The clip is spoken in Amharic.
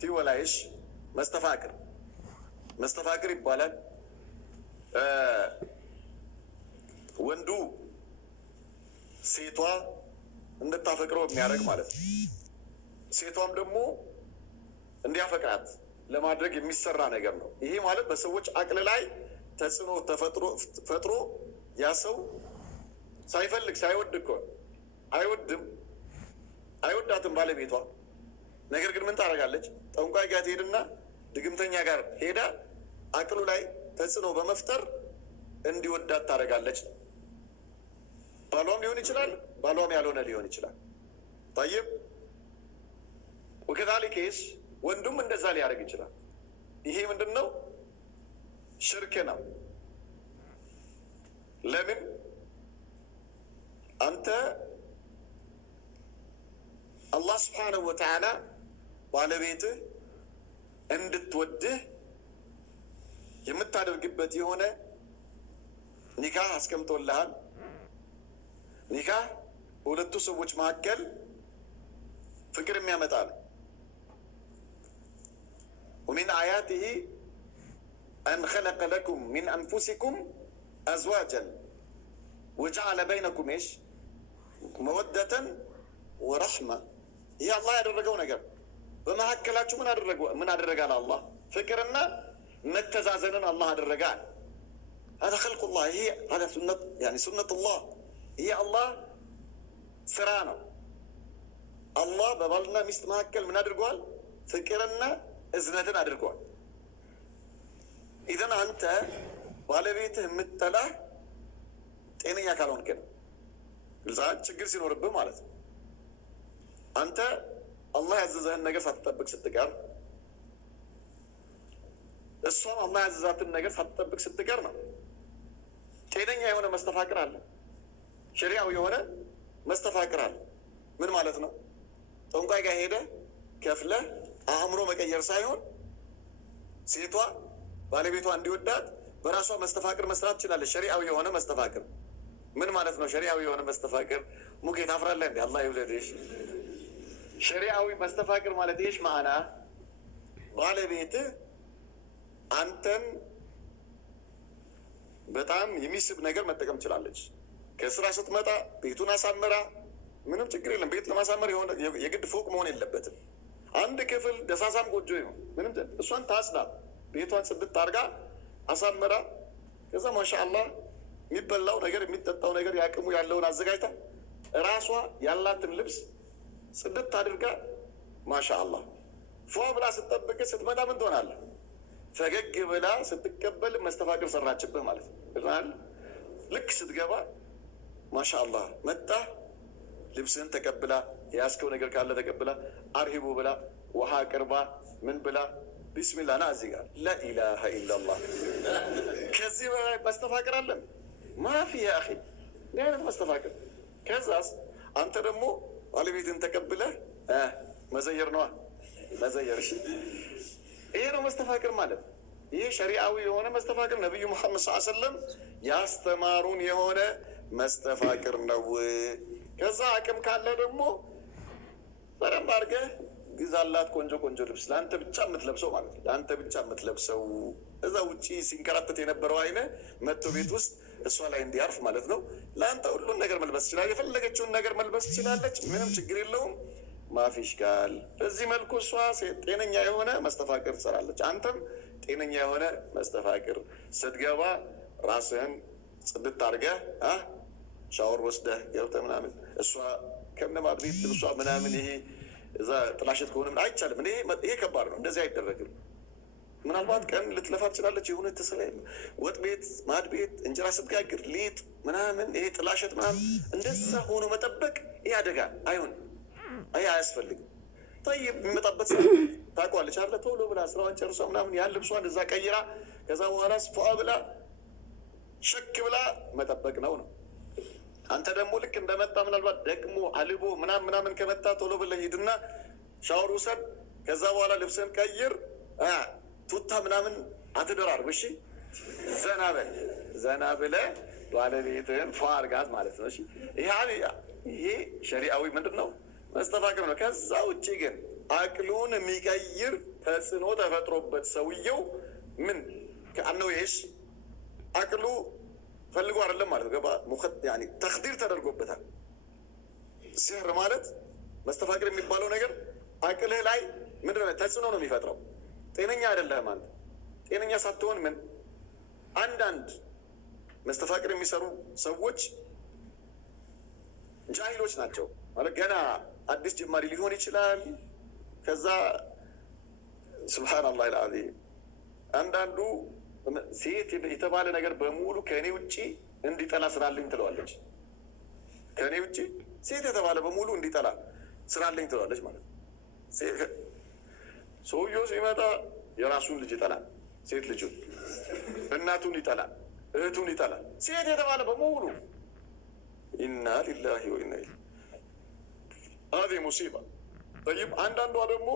ቲወላይሽ መስተፋቅር ይባላል። ወንዱ ሴቷ እንድታፈቅረው የሚያደርግ ማለት ነው። ሴቷም ደግሞ እንዲያፈቅራት ለማድረግ የሚሰራ ነገር ነው። ይሄ ማለት በሰዎች አቅል ላይ ተጽዕኖ ፈጥሮ ያ ሰው ሳይፈልግ ሳይወድ እኮ አይወዳትም ባለቤቷ። ነገር ግን ምን ታደርጋለች? ጠንቋይ ጋር ትሄድና ድግምተኛ ጋር ሄዳ አቅሉ ላይ ተጽዕኖ በመፍጠር እንዲወዳት ታደርጋለች። ባሏም ሊሆን ይችላል፣ ባሏም ያልሆነ ሊሆን ይችላል። ታይብ ወከዛሊከስ ወንዱም እንደዛ ሊያደርግ ይችላል። ይሄ ምንድን ነው? ሽርክ ነው። ለምን አንተ አላህ ስብሓነሁ ወተዓላ ባለቤትህ እንድትወድህ የምታደርግበት የሆነ ኒካህ አስቀምጦልሃል። ኒካህ በሁለቱ ሰዎች መካከል ፍቅር የሚያመጣ ነው። ومن آياته أن خلق لكم من أنفسكم أزواجا وجعل بينكم إيش مودة ورحمة. هي الله يدرجه نجار بما هكلاتشو من أدرج على الله فكرنا متزازنا الله أدرجان. هذا خلق الله. هي هذا سنة يعني سنة الله. هي الله سرانا الله ببالنا مستمهكل من أدرجوال فكرنا እዝነትን አድርጓል። ኢዘን አንተ ባለቤትህ የምትጠላህ ጤነኛ ካልሆንክ ነው። ግልጽ ችግር ሲኖርብህ ማለት ነው። አንተ አላህ ያዘዘህን ነገር ሳትጠብቅ ስትቀር፣ እሷም አላህ ያዘዛትን ነገር ሳትጠብቅ ስትቀር ነው። ጤነኛ የሆነ መስተፋቅር አለ፣ ሸሪዓዊ የሆነ መስተፋቅር አለ። ምን ማለት ነው? ጠንቋይ ጋር ሄደህ ከፍለህ አእምሮ መቀየር ሳይሆን ሴቷ ባለቤቷ እንዲወዳት በራሷ መስተፋቅር መስራት ትችላለች። ሸሪዓዊ የሆነ መስተፋቅር ምን ማለት ነው? ሸሪዓዊ የሆነ መስተፋቅር ሙኬ ታፍራለህ እንዴ? አላህ ይውደድሽ። ሸሪዓዊ መስተፋቅር ማለት ይሽ ማዕና ባለቤትህ አንተን በጣም የሚስብ ነገር መጠቀም ትችላለች። ከስራ ስትመጣ ቤቱን አሳምራ፣ ምንም ችግር የለም። ቤት ለማሳመር የሆነ የግድ ፎቅ መሆን የለበትም። አንድ ክፍል ደሳሳም ጎጆ ይሁን ምንም እሷን ታጽዳ፣ ቤቷን ጽድት አድርጋ አሳምራ፣ ከዛ ማሻአላህ የሚበላው ነገር የሚጠጣው ነገር ያቅሙ ያለውን አዘጋጅታ ራሷ ያላትን ልብስ ጽድት አድርጋ ማሻአላህ ፏ ብላ ስትጠብቅ ስትመጣ ምን ትሆናለህ? ፈገግ ብላ ስትቀበል መስተፋቅር ሰራችብህ ማለት ነው። ልክ ስትገባ ማሻአላህ መጣ ልብስህን ተቀብላ የያዝከው ነገር ካለ ተቀብላ አርሂቡ ብላ ውሃ ቅርባ ምን ብላ ቢስሚላህ ና እዚህ ጋር ላኢላሃ ኢላላህ። ከዚህ በላይ መስተፋቅር አለን? ማፊ ያ አኺ እንዲህ አይነት መስተፋቅር። ከዛስ አንተ ደግሞ ባለቤትን ተቀብለህ መዘየር ነዋ መዘየር። እሺ ይሄ ነው መስተፋቅር ማለት። ይሄ ሸሪዓዊ የሆነ መስተፋቅር ነቢዩ ሙሐመድ ሰለላሁ ዐለይሂ ወሰለም ያስተማሩን የሆነ መስተፋቅር ነው። ከዛ አቅም ካለ ደግሞ በደንብ አድርገህ ግዛላት ቆንጆ ቆንጆ ልብስ ለአንተ ብቻ የምትለብሰው ማለት ነው። ለአንተ ብቻ የምትለብሰው እዛ ውጪ ሲንከራተት የነበረው አይነ መጥቶ ቤት ውስጥ እሷ ላይ እንዲያርፍ ማለት ነው። ለአንተ ሁሉን ነገር መልበስ ትችላለች። የፈለገችውን ነገር መልበስ ትችላለች። ምንም ችግር የለውም። ማፊሽ ጋል በዚህ መልኩ እሷ ጤነኛ የሆነ መስተፋቅር ትሰራለች። አንተም ጤነኛ የሆነ መስተፋቅር ስትገባ ራስህን ጽድት አድርገህ ሻወር ወስደህ ገብተህ ምናምን እሷ ከነማድ ቤት ልብሷ ምናምን ይሄ እዛ ጥላሸት ከሆነ ምን አይቻልም። ይሄ ከባድ ነው። እንደዚህ አይደረግም። ምናልባት ቀን ልትለፋ ትችላለች። የሆነ ተሰለ ወጥ ቤት ማድ ቤት እንጀራ ስትጋግር ሊጥ ምናምን ይሄ ጥላሸት ምናምን እንደዛ ሆኖ መጠበቅ ይሄ አደጋ አይሆንም። አይ አያስፈልግም። طيب የሚመጣበት ታውቀዋለች አይደል? ቶሎ ብላ ስራዋን ጨርሷ ምናምን ያን ልብሷን እዛ ቀይራ ከዛ በኋላ ስፏ ብላ ሸክ ብላ መጠበቅ ነው። አንተ ደግሞ ልክ እንደመጣ ምናልባት ደግሞ አልቦ ምናምን ከመጣ ቶሎ ብለህ ሂድና ሻወር ውሰድ። ከዛ በኋላ ልብስህን ቀይር፣ ቱታ ምናምን አትደራርብ። እሺ ዘና ብለህ ባለቤትህን ፏ አድርጋት ማለት ነው። እሺ ይሄ ሸሪዓዊ ምንድን ነው? መስተፋቅር ነው። ከዛ ውጭ ግን አቅሉን የሚቀይር ተጽዕኖ ተፈጥሮበት ሰውየው ምን ከአነው ይሽ አቅሉ ፈልጎ አይደለም ማለት ገባ ያኒ ተኽዲር ተደርጎበታል። ሲህር ማለት መስተፋቅር የሚባለው ነገር አቅልህ ላይ ምንድን ነው ተጽዕኖ ነው የሚፈጥረው። ጤነኛ አይደለህም አንተ። ጤነኛ ሳትሆን ምን አንዳንድ መስተፋቅር የሚሰሩ ሰዎች ጃሂሎች ናቸው ማለት ገና አዲስ ጀማሪ ሊሆን ይችላል። ከዛ ሱብሃንአላህ አልዓዚም አንዳንዱ ሴት የተባለ ነገር በሙሉ ከእኔ ውጭ እንዲጠላ ስራልኝ ትለዋለች። ከእኔ ውጭ ሴት የተባለ በሙሉ እንዲጠላ ስራልኝ ትለዋለች ማለት ነው። ሰውየው ሲመጣ የራሱን ልጅ ይጠላል፣ ሴት ልጁን፣ እናቱን ይጠላል፣ እህቱን ይጠላል። ሴት የተባለ በሙሉ ኢና ሊላሂ ወኢና ኢለይሂ ሀዚህ ሙሲባ። ጠይብ አንዳንዷ ደግሞ